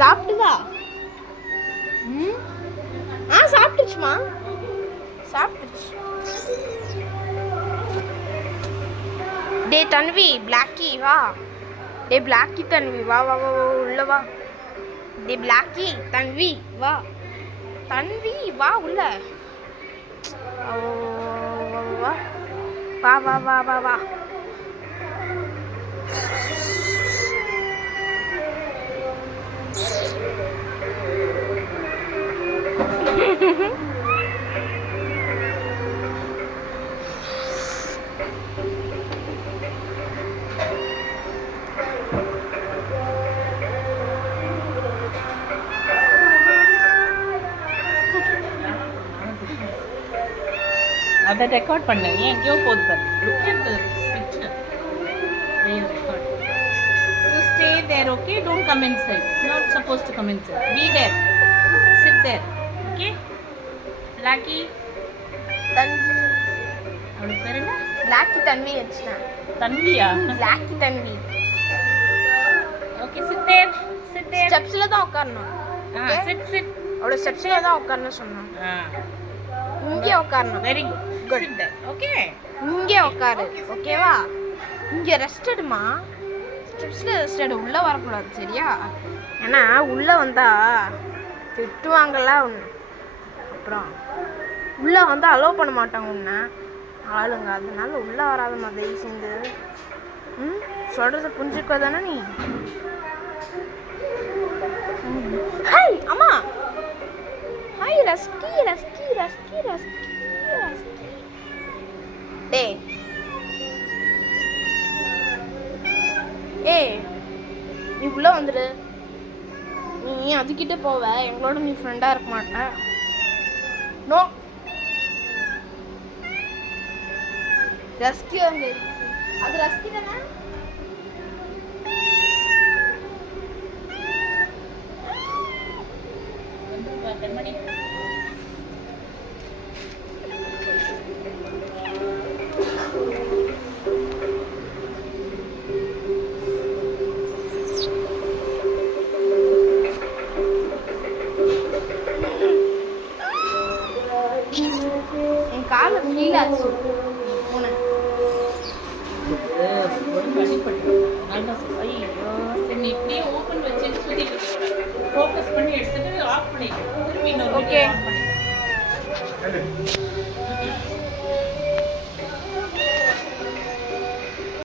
சாப்பிட்டுதா? சாப்பிட்டுச்சுமா, சாப்பிட்டுச்சு. டே தன்வி, Blackie வா. டே Blackie தன்வி வா வா வா உள்ள வா. டே பிளாக்கி தன்வி வா. தன்வி வா உள்ள வா வா வா வா வா வா. அதை ரெக்கார்ட் பண்ணு. ஏன் எங்கேயோ போகுது பாரு. Look at the picture. Real record. You stay there, okay? Don't come inside. You're not supposed to come inside. Be there. Sit there. Okay? Blackie. தன்வி. அவளுக்கு பேர் என்ன? பிளாக்கி தன்வி வச்சுட்டேன். தன்வியா? Blackie Tanvi. Okay, sit there. Sit there. ஸ்டெப்ஸ்ல தான் உட்காரணும். Sit, sit. அவளோட ஸ்டெப்ஸ்ல தான் உட்காரணும் சொன்னான். இங்கே உட்காரணும். Very good. Sit there. Okay? இங்கே உட்காரு. ஓகேவா? இங்கே ரெஸ்ட் எடுமா. ஸ்டெப்ஸ்ல ரெஸ்ட் எடு. உள்ளே வரக்கூடாது சரியா? ஏன்னா உள்ளே வந்தா திட்டுவாங்கல்ல ஒன்று. அப்புறம் உள்ளே வந்து அலோவ் பண்ண மாட்டாங்க உன்னை ஆளுங்க. அதனால உள்ளே வராத மாதிரி சேர்ந்து சொல்கிறத புரிஞ்சுக்க தானே நீ. ஹாய் அம்மா. ஹாய் ரஸ்கி ரஸ்கி ரஸ்கி ரஸ்கி ரஸ்கி. டேய் ஏய், நீ உள்ள வந்துடு. நீ அதுக்கிட்ட போவ, எங்களோட நீ ஃப்ரெண்டாக இருக்க மாட்ட. நோ ரஸ்கி அங்கே இருக்கு. அது ரஸ்கி தானே? கண்மணி. என் காலை ஃபீல் ஆச்சு. போனேன் ஒரு வழிபட்டு நல்லா ஐயோ. சரி நீ இப்படியே ஓப்பன் வச்சுட்டு சுற்றிட்டு ஃபோக்கஸ் பண்ணி எடுத்துட்டு ஆஃப் பண்ணி திரும்பி இன்னொரு ஓகே. ஆஃப் பண்ணி